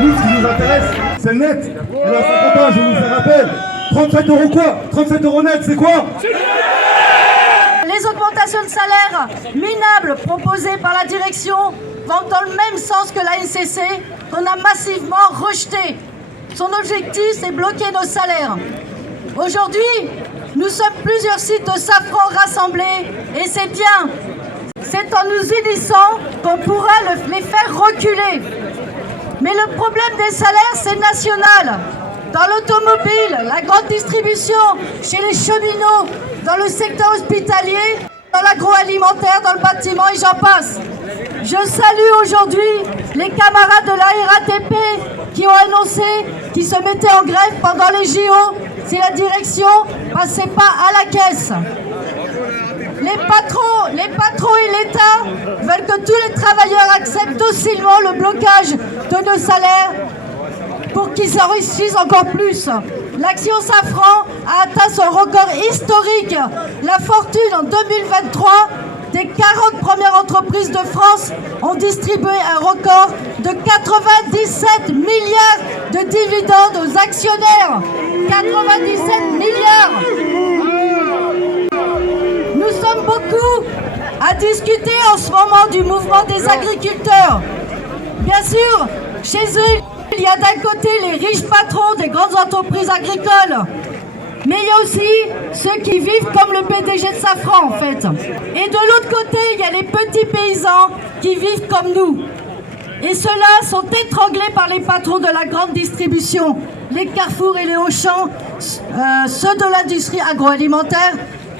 Nous, ce qui nous intéresse, c'est le net. Et là, c'est pas, je vous le rappelle. 37 € quoi? 37 € net, c'est quoi? Les augmentations de salaire minables proposées par la direction vont dans le même sens que la NCC, qu'on a massivement rejeté. Son objectif, c'est bloquer nos salaires. Aujourd'hui, nous sommes plusieurs sites de Safran rassemblés et c'est bien. C'est en nous unissant qu'on pourra les faire reculer. Mais le problème des salaires, c'est national. Dans l'automobile, la grande distribution, chez les cheminots, dans le secteur hospitalier, dans l'agroalimentaire, dans le bâtiment et j'en passe. Je salue aujourd'hui les camarades de la RATP qui ont annoncé qu'ils se mettaient en grève pendant les JO si la direction ne passait pas à la caisse. Les patrons et l'État veulent que tous les travailleurs acceptent docilement le blocage de nos salaires pour qu'ils s'enrichissent encore plus. L'action Safran a atteint son record historique. La fortune en 2023 des 40 premières entreprises de France ont distribué un record de 97 milliards de dividendes aux actionnaires. 97 milliards. Nous sommes beaucoup à discuter en ce moment du mouvement des agriculteurs. Bien sûr, chez eux, il y a d'un côté les riches patrons des grandes entreprises agricoles, mais il y a aussi ceux qui vivent comme le PDG de Safran en fait. Et de l'autre côté, il y a les petits paysans qui vivent comme nous. Et ceux-là sont étranglés par les patrons de la grande distribution, les Carrefour et les Auchan, ceux de l'industrie agroalimentaire,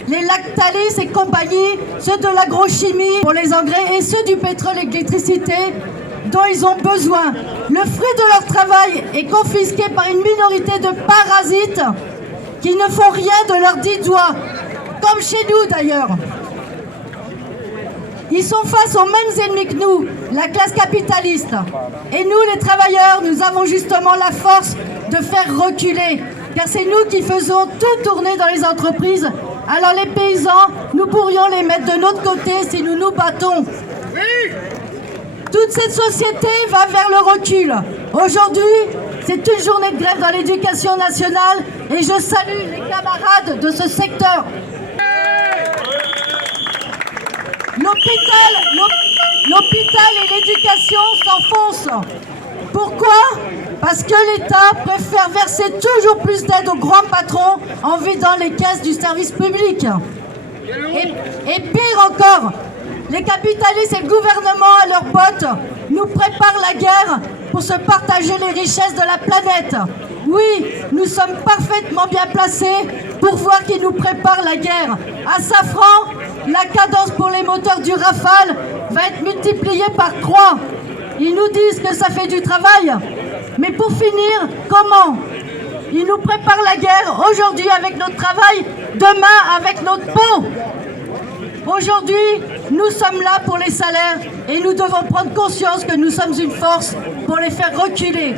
les Lactalis et compagnie, ceux de l'agrochimie pour les engrais et ceux du pétrole et de l'électricité dont ils ont besoin. Le fruit de leur travail est confisqué par une minorité de parasites qui ne font rien de leurs 10 doigts, comme chez nous d'ailleurs. Ils sont face aux mêmes ennemis que nous, la classe capitaliste. Et nous, les travailleurs, nous avons justement la force de faire reculer, car c'est nous qui faisons tout tourner dans les entreprises. Alors les paysans, nous pourrions les mettre de notre côté si nous nous battons. Toute cette société va vers le recul. Aujourd'hui, c'est une journée de grève dans l'éducation nationale et je salue les camarades de ce secteur. L'hôpital et l'éducation s'enfoncent. Pourquoi? Parce que l'État préfère verser toujours plus d'aide aux grands patrons en vidant les caisses du service public. Et pire encore, les capitalistes et le gouvernement à leurs bottes nous préparent la guerre pour se partager les richesses de la planète. Oui, nous sommes parfaitement bien placés pour voir qu'ils nous préparent la guerre. À Safran, la cadence pour les moteurs du Rafale va être multipliée par 3. Ils nous disent que ça fait du travail. Mais pour finir, comment? Ils nous préparent la guerre aujourd'hui avec notre travail, demain avec notre peau. Aujourd'hui, nous sommes là pour les salaires et nous devons prendre conscience que nous sommes une force pour les faire reculer.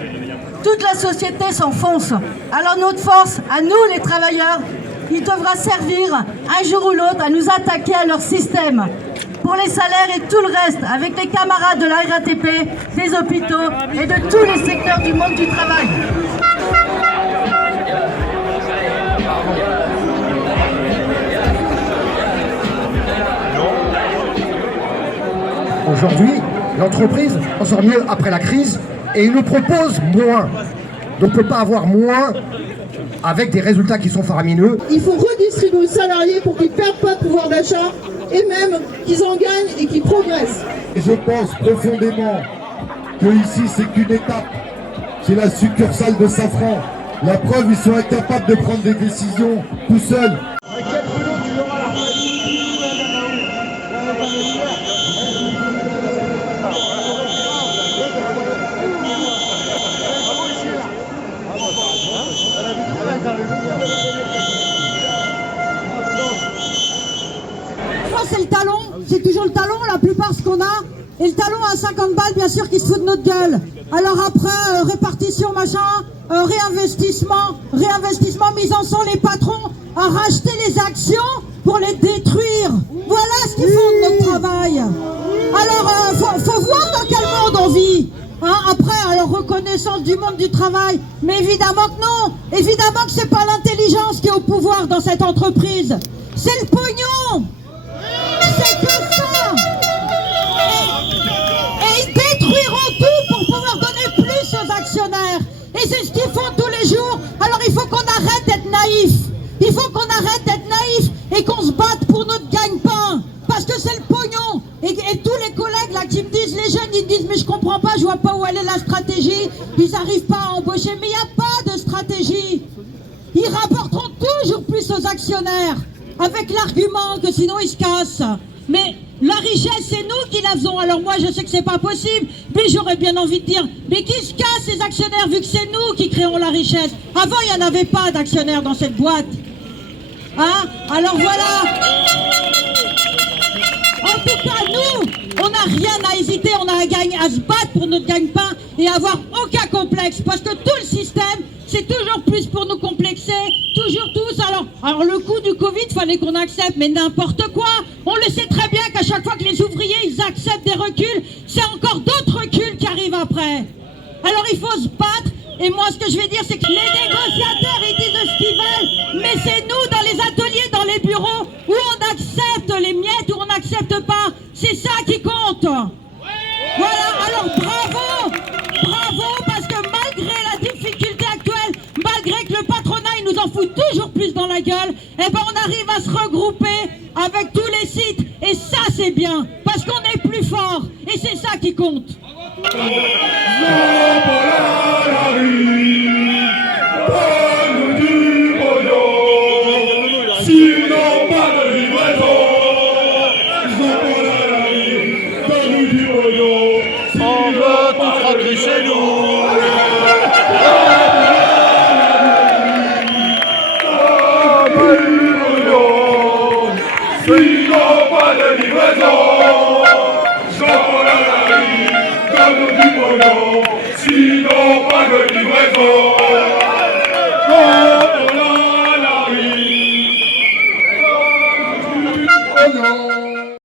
Toute la société s'enfonce. Alors notre force, à nous les travailleurs, il devra servir un jour ou l'autre à nous attaquer à leur système. Pour les salaires et tout le reste, avec les camarades de la RATP, des hôpitaux et de tous les secteurs du monde du travail. Aujourd'hui, l'entreprise en sort mieux après la crise et il nous propose moins. Donc on ne peut pas avoir moins avec des résultats qui sont faramineux. Il faut redistribuer aux salariés pour qu'ils ne perdent pas de pouvoir d'achat et même qu'ils en gagnent et qu'ils progressent. Et je pense profondément que ici c'est qu'une étape. C'est la succursale de Safran. La preuve, ils sont incapables de prendre des décisions tout seuls. C'est le talon, c'est toujours le talon, la plupart ce qu'on a. Et le talon à 50 balles, bien sûr, qui se fout de notre gueule. Alors après, répartition, machin, réinvestissement, mise en sang les patrons à racheter les actions pour les détruire. Voilà ce qu'ils font de notre travail. Alors, faut voir dans quel monde on vit. Hein, après, alors reconnaissance du monde du travail, mais évidemment que non. Évidemment que c'est pas l'intelligence qui est au pouvoir dans cette entreprise. C'est le pognon. C'est que ça. Et ils détruiront tout pour pouvoir donner plus aux actionnaires. Et c'est ce qu'ils font tous les jours. Alors il faut qu'on arrête d'être naïf. Il faut qu'on arrête d'être naïf et qu'on se batte pour notre gagne-pain. Parce que c'est le pognon. Et tous les collègues là qui me disent, les jeunes, ils disent mais je comprends pas, je vois pas où elle est la stratégie. Ils n'arrivent pas à embaucher. Mais il n'y a pas de stratégie. Ils rapporteront toujours plus aux actionnaires. Avec l'argument que sinon ils se cassent. Mais la richesse, c'est nous qui la faisons. Alors moi, je sais que c'est pas possible, mais j'aurais bien envie de dire, mais qui se cassent ces actionnaires vu que c'est nous qui créons la richesse? Avant, il n'y en avait pas d'actionnaires dans cette boîte. Hein? Alors voilà. En tout cas, nous, on n'a rien à hésiter, on a à se battre pour notre gagne-pain et avoir aucun complexe. Parce que tout le système, c'est toujours plus pour nous complexer, toujours tous. Alors le coup du Covid, fallait qu'on accepte, mais n'importe quoi. On le sait très bien qu'à chaque fois que les ouvriers, ils acceptent des reculs, c'est encore d'autres reculs qui arrivent après. Alors il faut se battre. Et moi, ce que je vais dire, c'est que les négociateurs, ils disent ce qu'ils veulent, mais c'est nous, dans les ateliers, dans les bureaux, où on accepte les miettes, où on n'accepte pas. C'est ça qui compte. Voilà, alors bravo, parce que malgré la difficulté actuelle, malgré que le patronat, il nous en fout toujours plus dans la gueule, eh ben on arrive à se regrouper avec tous les sites. Et ça, c'est bien, parce qu'on est plus fort. Et c'est ça qui compte. On veut tous rentrer chez nous. Sinon pas de livraison. Donne-nous du pognon. Sinon pas de livraison.